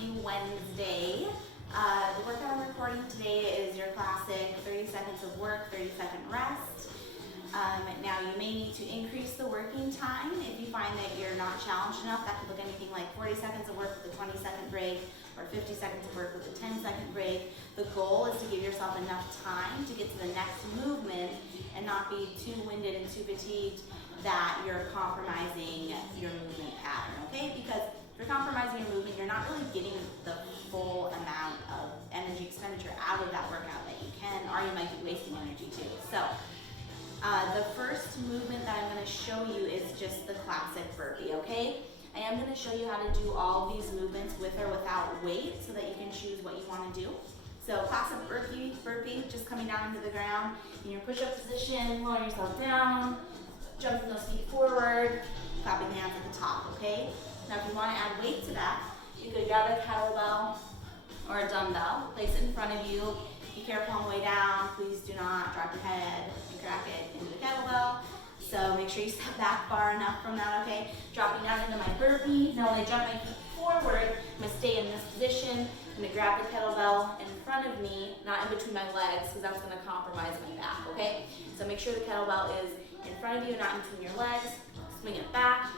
Happy Wednesday. The workout I'm recording today is your classic 30 seconds of work, 30-second rest. Now you may need to increase the working time if you find that you're not challenged enough. That could look anything like 40 seconds of work with a 20-second break or 50 seconds of work with a 10-second break. The goal is to give yourself enough time to get to the next movement and not be too winded and too fatigued that you're compromising your movement pattern, okay? Because if you're compromising your movement, you're not really getting the full amount of energy expenditure out of that workout that you can, or you might be wasting energy too. So the first movement that I'm going to show you is just the classic burpee, okay? I am going to show you how to do all these movements with or without weight so that you can choose what you want to do. So classic burpee, just coming down into the ground in your push-up position, lower yourself down, jumping those feet forward, clapping the hands at the top, okay? Now if you want to add weight to that, you could grab a kettlebell or a dumbbell, place it in front of you. Be careful on the way down. Please do not drop your head and crack it into the kettlebell. So make sure you step back far enough from that, okay? Dropping down into my burpee. Now when I jump my feet forward, I'm going to stay in this position. I'm going to grab the kettlebell in front of me, not in between my legs, because that's going to compromise my back, okay? So make sure the kettlebell is in front of you, not in between your legs. Swing it back.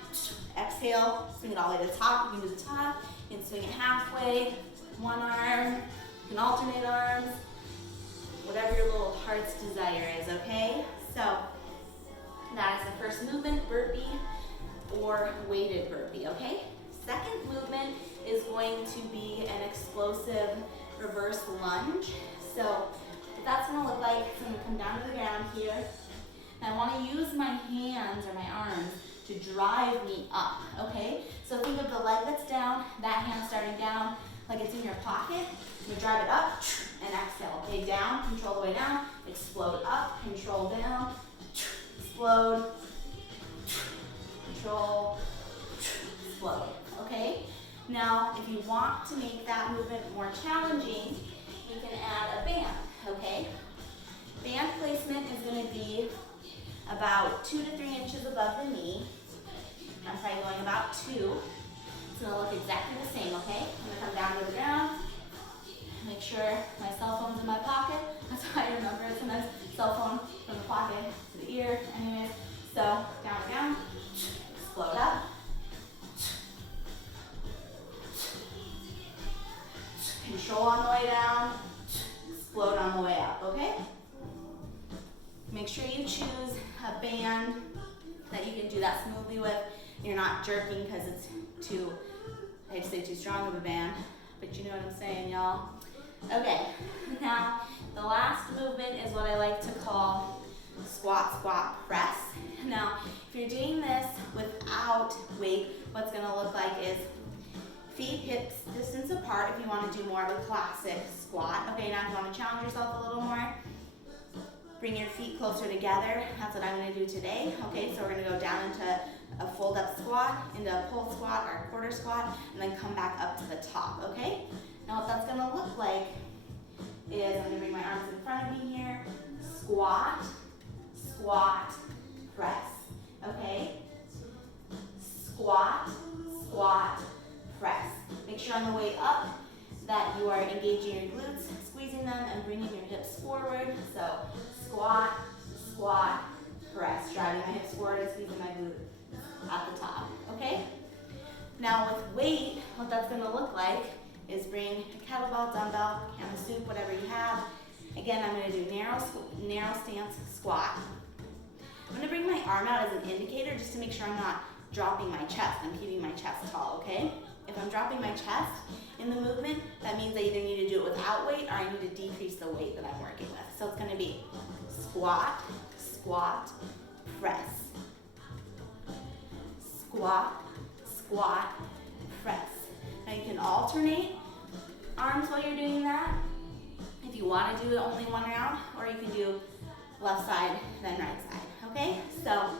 Exhale. Swing it all the way to the top. You can do the top. You can swing it halfway. One arm. You can alternate arms. Whatever your little heart's desire is, okay? So that is the first movement, burpee or weighted burpee, okay? Second movement is going to be an explosive reverse lunge. So what that's gonna look like, it's gonna come down to the ground here. And I wanna use my hands or my arms to drive me up, okay? So think of the leg that's down, that hand starting down like it's in your pocket. You drive it up and exhale. Okay, down, control the way down, explode up, control down, explode, control, explode. Okay? Now, if you want to make that movement more challenging, you can add a band, okay? Band placement is going to be about 2 to 3 inches above the knee. I'm probably going about 2. It's going to look exactly the same, okay? I'm going to come down to the ground. Make sure my cell phone's in my pocket. That's how I remember it. Sometimes cell phone from the pocket to the ear. Anyways, so down, explode up. Control on the way down, explode on the way up, okay? Make sure you choose a band that you can do that smoothly with. You're not jerking because it's too, I hate to say too strong of a band, but you know what I'm saying, y'all. Okay, now the last movement is what I like to call squat, squat, press. Now, if you're doing this without weight, what's gonna look like is feet hips distance apart if you wanna do more of a classic squat. Okay, now if you wanna challenge yourself a little more, bring your feet closer together. That's what I'm gonna do today. Okay, so we're gonna go down into a fold up squat, into a pull squat or a quarter squat, and then come back up to the top, okay? Now what that's gonna look like is I'm gonna bring my arms in front of me here, squat, squat, press, okay? Squat, squat, press. Make sure on the way up that you are engaging your glutes, squeezing them and bringing your hips forward. So squat, squat, press, driving my hips forward and squeezing my glute at the top, okay? Now with weight, what that's gonna look like is bring a kettlebell, dumbbell, camel soup, whatever you have. Again, I'm gonna do narrow stance squat. I'm gonna bring my arm out as an indicator just to make sure I'm not dropping my chest. I'm keeping my chest tall, okay? If I'm dropping my chest in the movement, that means I either need to do it without weight or I need to decrease the weight that I'm working with. So it's gonna be squat, squat, press. Squat, squat, press. Now you can alternate arms while you're doing that. If you want to do it only one round, or you can do left side, then right side, okay? So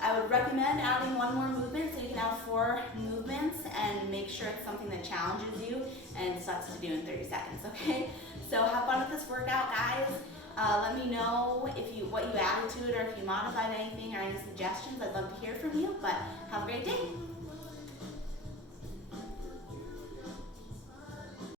I would recommend adding one more movement so you can have 4 movements and make sure it's something that challenges you and sucks to do in 30 seconds, okay? So have fun with this workout, guys. Let me know what you added to it or if you modified anything or any suggestions. I'd love to hear from you, but have a great day.